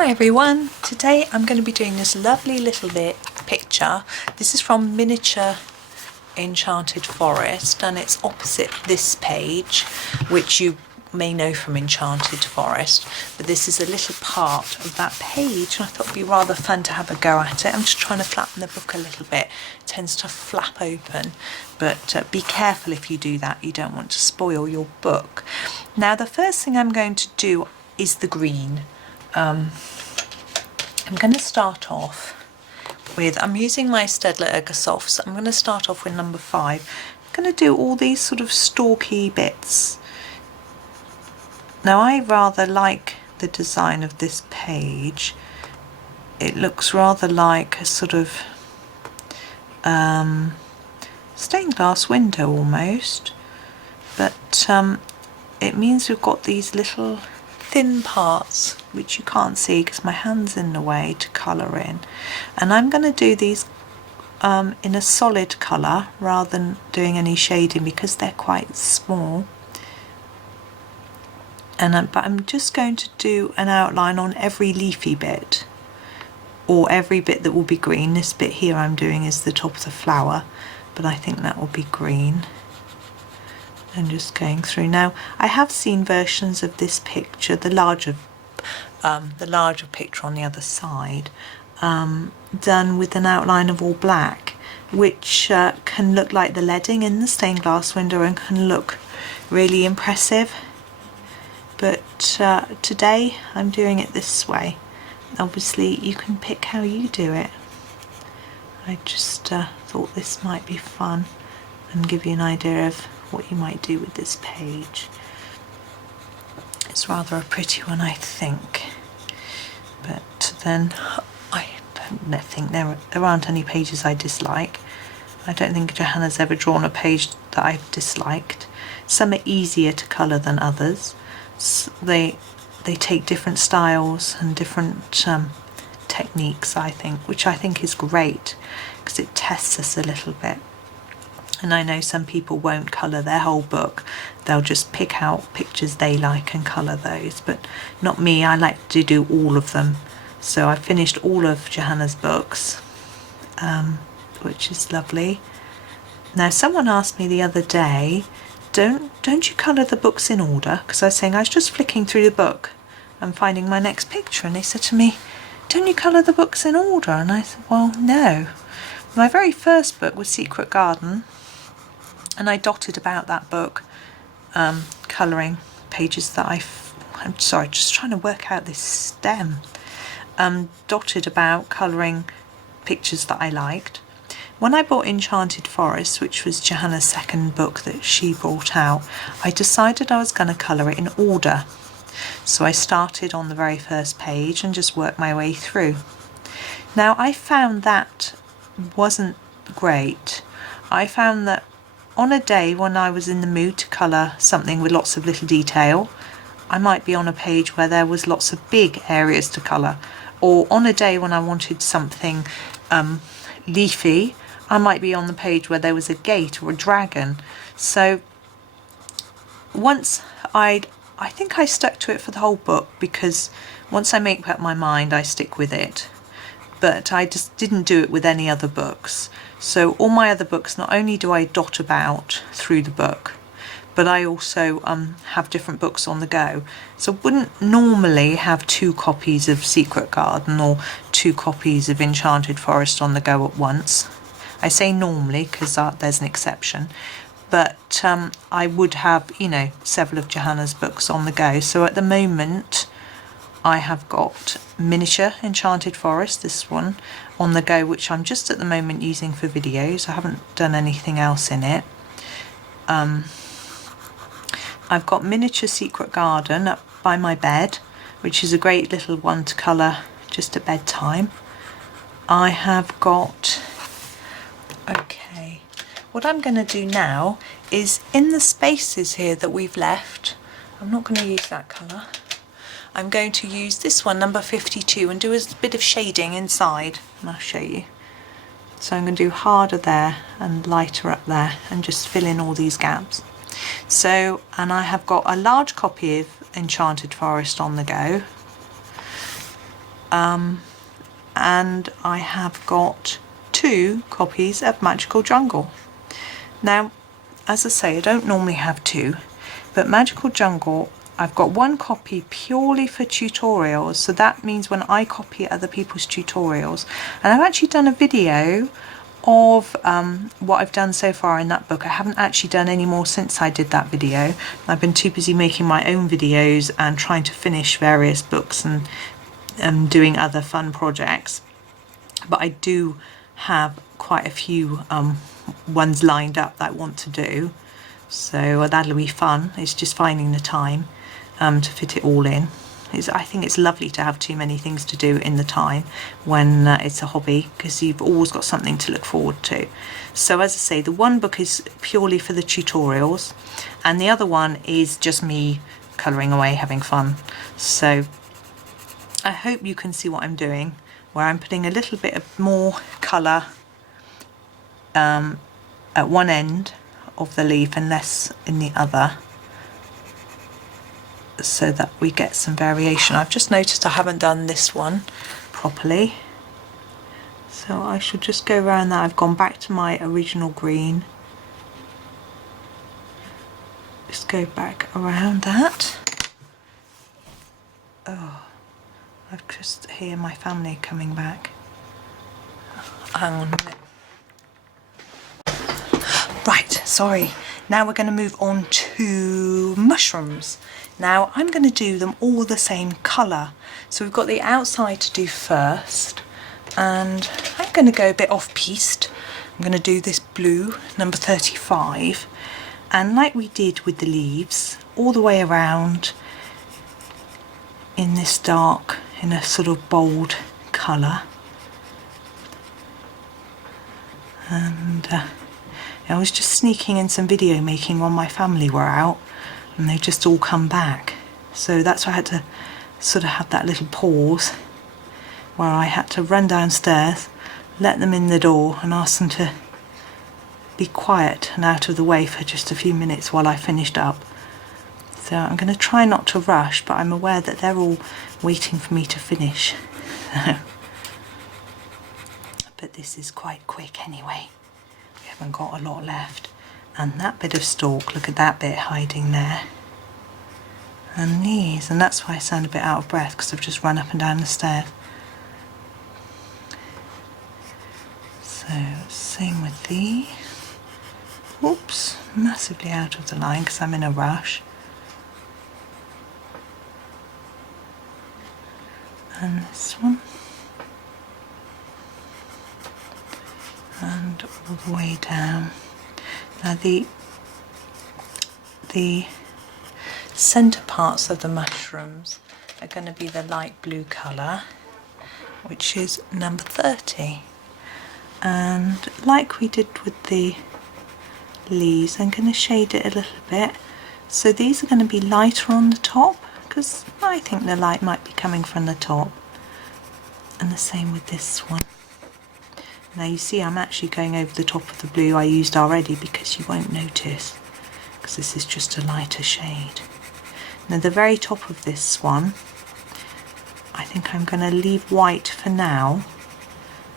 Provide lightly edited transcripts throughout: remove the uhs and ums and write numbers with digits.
Hi everyone, today I'm going to be doing this lovely little picture. This is from Miniature Enchanted Forest and it's opposite this page, which you may know from Enchanted Forest, but this is a little part of that page and I thought it'd be rather fun to have a go at it. I'm just trying to flatten the book a little bit. It tends to flap open, but be careful if you do that. You don't want to spoil your book. Now the first thing I'm going to do is the green. I'm going to start off with, I'm using my Staedtler Ergosoft, so I'm going to start off with number 5. I'm going to do all these sort of stalky bits. Now I rather like the design of this page. It looks rather like a sort of stained glass window almost, but it means we've got these little thin parts which you can't see because my hand's in the way to colour in, and I'm going to do these in a solid colour rather than doing any shading because they're quite small. And but I'm just going to do an outline on every leafy bit, or every bit that will be green. This bit here I'm doing is the top of the flower, but I think that will be green. And just going through. Now I have seen versions of this picture, the larger picture on the other side, done with an outline of all black, which can look like the leading in the stained glass window and can look really impressive. But today I'm doing it this way. Obviously you can pick how you do it. I just thought this might be fun and give you an idea of what you might do with this page. It's rather a pretty one, I think, but then I don't think there aren't any pages I dislike. I don't think Johanna's ever drawn a page that I've disliked. Some are easier to colour than others. So they take different styles and different techniques, I think, which I think is great because it tests us a little bit. And I know some people won't colour their whole book. They'll just pick out pictures they like and colour those, but not me. I like to do all of them. So I finished all of Johanna's books, which is lovely. Now someone asked me the other day, don't you colour the books in order? Because I was saying I was just flicking through the book and finding my next picture, and they said to me, don't you colour the books in order? And I said, well, no. My very first book was Secret Garden, and I dotted about that book, colouring pages that I'm sorry, just trying to work out this stem. Dotted about colouring pictures that I liked. When I bought Enchanted Forest, which was Johanna's second book that she brought out, I decided I was going to colour it in order. So I started on the very first page and just worked my way through. Now I found that wasn't great. I found that on a day when I was in the mood to colour something with lots of little detail, I might be on a page where there was lots of big areas to colour, or on a day when I wanted something leafy, I might be on the page where there was a gate or a dragon. So once I think I stuck to it for the whole book, because once I make up my mind I stick with it. But I just didn't do it with any other books. So all my other books, not only do I dot about through the book, but I also have different books on the go. So I wouldn't normally have 2 copies of Secret Garden or 2 copies of Enchanted Forest on the go at once. I say normally because there's an exception, but I would have, you know, several of Johanna's books on the go. So at the moment I have got Miniature Enchanted Forest, this one, on the go, which I'm just at the moment using for videos. I haven't done anything else in it. I've got Miniature Secret Garden up by my bed, which is a great little one to colour just at bedtime. I have got, okay, what I'm going to do now is in the spaces here that we've left, I'm not going to use that colour. I'm going to use this one, number 52, and do a bit of shading inside, and I'll show you. So I'm going to do harder there and lighter up there and just fill in all these gaps. So, and I have got a large copy of Enchanted Forest on the go, and I have got 2 copies of Magical Jungle. Now, as I say, I don't normally have 2, but Magical Jungle, I've got 1 copy purely for tutorials, so that means when I copy other people's tutorials, and I've actually done a video of what I've done so far in that book. I haven't actually done any more since I did that video. I've been too busy making my own videos and trying to finish various books and doing other fun projects, but I do have quite a few ones lined up that I want to do, so that'll be fun. It's just finding the time to fit it all in. I think it's lovely to have too many things to do in the time when it's a hobby, because you've always got something to look forward to. So as I say, the one book is purely for the tutorials, and the other one is just me colouring away, having fun. So I hope you can see what I'm doing, where I'm putting a little bit of more colour at one end of the leaf and less in the other, so that we get some variation. I've just noticed I haven't done this one properly, so I should just go around that. I've gone back to my original green, just go back around that. Oh, I just hear my family coming back. Hang on a minute. Right, sorry. Now we're going to move on to mushrooms. Now I'm going to do them all the same colour. So we've got the outside to do first, and I'm going to go a bit off-piste. I'm going to do this blue, number 35, and like we did with the leaves, all the way around in this dark, in a sort of bold colour. And I was just sneaking in some video making while my family were out, and they've just all come back. So that's why I had to sort of have that little pause where I had to run downstairs, let them in the door and ask them to be quiet and out of the way for just a few minutes while I finished up. So I'm going to try not to rush, but I'm aware that they're all waiting for me to finish. But this is quite quick anyway. We haven't got a lot left. And that bit of stalk, look at that bit hiding there. And these, and that's why I sound a bit out of breath, because I've just run up and down the stairs. So, same with these. Oops, massively out of the line because I'm in a rush. And this one. And all the way down. Now the centre parts of the mushrooms are going to be the light blue colour, which is number 30. And like we did with the leaves, I'm going to shade it a little bit. So these are going to be lighter on the top, because I think the light might be coming from the top. And the same with this one. Now you see I'm actually going over the top of the blue I used already, because you won't notice, because this is just a lighter shade. Now the very top of this one, I think I'm going to leave white for now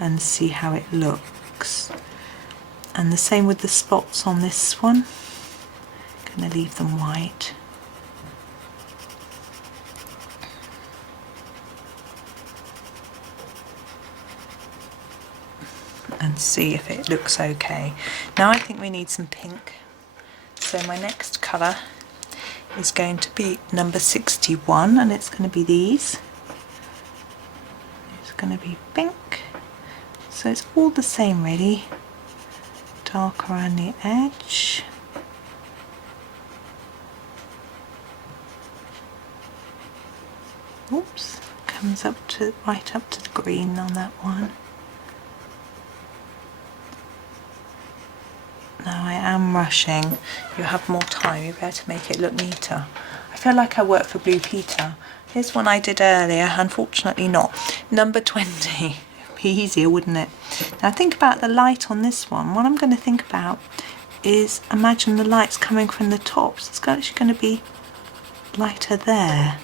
and see how it looks. And the same with the spots on this one, I'm going to leave them white. And see if it looks okay. Now I think we need some pink. So my next colour is going to be number 61, and it's going to be these. It's going to be pink. So it's all the same really. Dark around the edge. Oops, comes up to right up to the green on that one. Now I am rushing. You have more time, you'll be able to make it look neater. I feel like I work for Blue Peter. Here's one I did earlier, unfortunately not. Number 20. It'd be easier, wouldn't it? Now think about the light on this one. What I'm going to think about is, imagine the light's coming from the top. So it's actually going to be lighter there.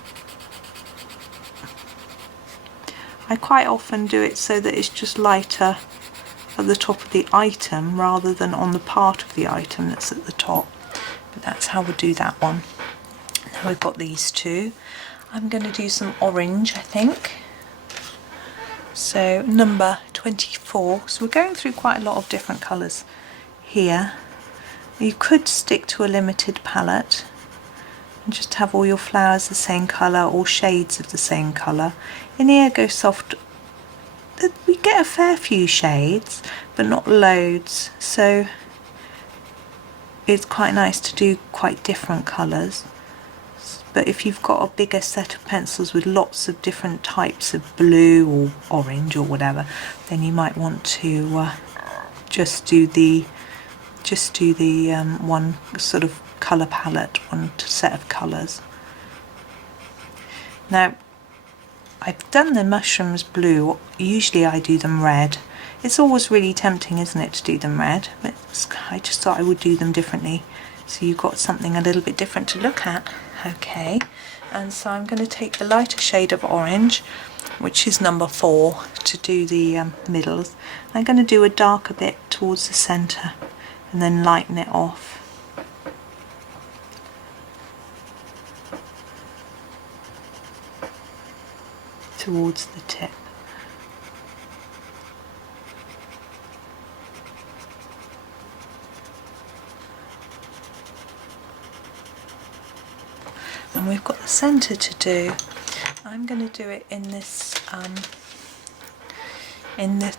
I quite often do it so that it's just lighter at the top of the item rather than on the part of the item that's at the top. But that's how we'll do that one. Now we've got these two. I'm going to do some orange, I think. So number 24. So we're going through quite a lot of different colours here. You could stick to a limited palette and just have all your flowers the same colour or shades of the same colour. In the Ergosoft we get a fair few shades but not loads, so it's quite nice to do quite different colours. But if you've got a bigger set of pencils with lots of different types of blue or orange or whatever, then you might want to just do the one sort of colour palette, one set of colours. Now I've done the mushrooms blue, usually I do them red. It's always really tempting, isn't it, to do them red, but I just thought I would do them differently so you've got something a little bit different to look at. Okay, and so I'm going to take the lighter shade of orange, which is number 4, to do the middles. I'm going to do a darker bit towards the centre and then lighten it off. Towards the tip. And we've got the centre to do. I'm going to do it in this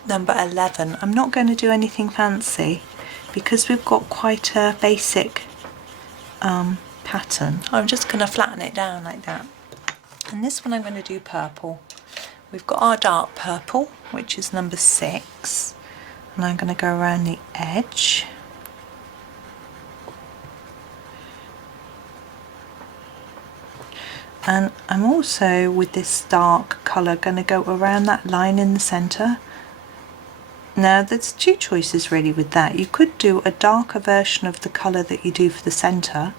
number 11. I'm not going to do anything fancy because we've got quite a basic pattern. I'm just going to flatten it down like that. And this one I'm going to do purple. We've got our dark purple, which is number 6, and I'm going to go around the edge. And I'm also, with this dark colour, going to go around that line in the centre. Now there's two choices really with that. You could do a darker version of the colour that you do for the centre,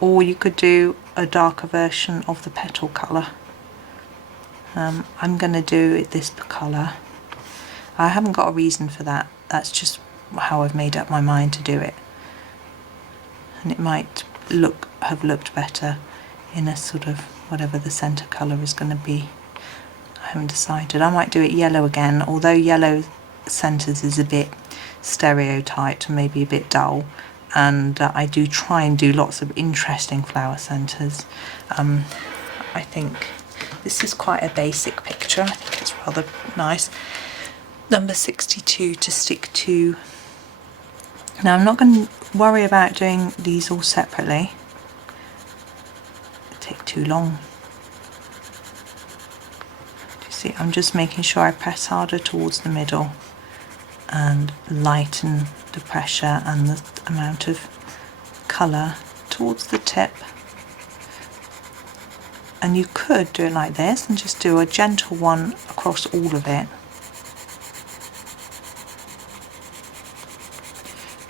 or you could do a darker version of the petal colour. I'm going to do it this colour. I haven't got a reason for that, that's just how I've made up my mind to do it. And it might have looked better in a sort of whatever the centre colour is going to be. I haven't decided. I might do it yellow again, although yellow centres is a bit stereotyped and maybe a bit dull. And I do try and do lots of interesting flower centres. I think this is quite a basic picture. I think it's rather nice. Number 62 to stick to. Now I'm not going to worry about doing these all separately. It'll take too long. You see, I'm just making sure I press harder towards the middle and lighten the pressure and the amount of colour towards the tip. And you could do it like this and just do a gentle one across all of it,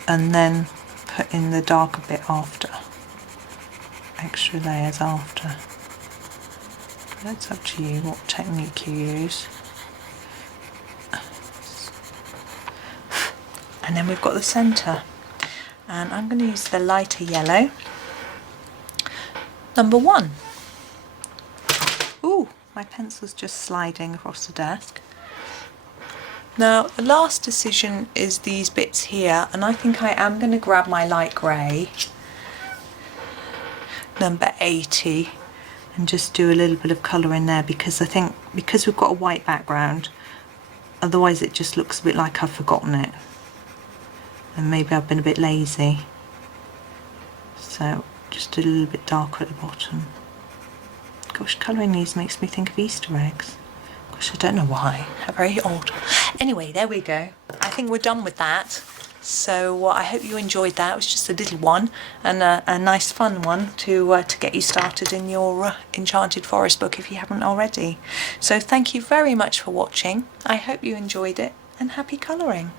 and then put in the darker bit after, extra layers after. That's up to you what technique you use. And then we've got the centre, and I'm going to use the lighter yellow, number 1. Ooh, my pencil's just sliding across the desk. Now the last decision is these bits here, and I think I am going to grab my light grey, number 80, and just do a little bit of colour in there, because I think because we've got a white background, otherwise it just looks a bit like I've forgotten it, and maybe I've been a bit lazy. So just a little bit darker at the bottom. Gosh, colouring these makes me think of Easter eggs. Gosh, I don't know why. How very odd. Anyway, there we go. I think we're done with that. So I hope you enjoyed that. It was just a little one, and a nice fun one to get you started in your Enchanted Forest book if you haven't already. So thank you very much for watching. I hope you enjoyed it, and happy colouring.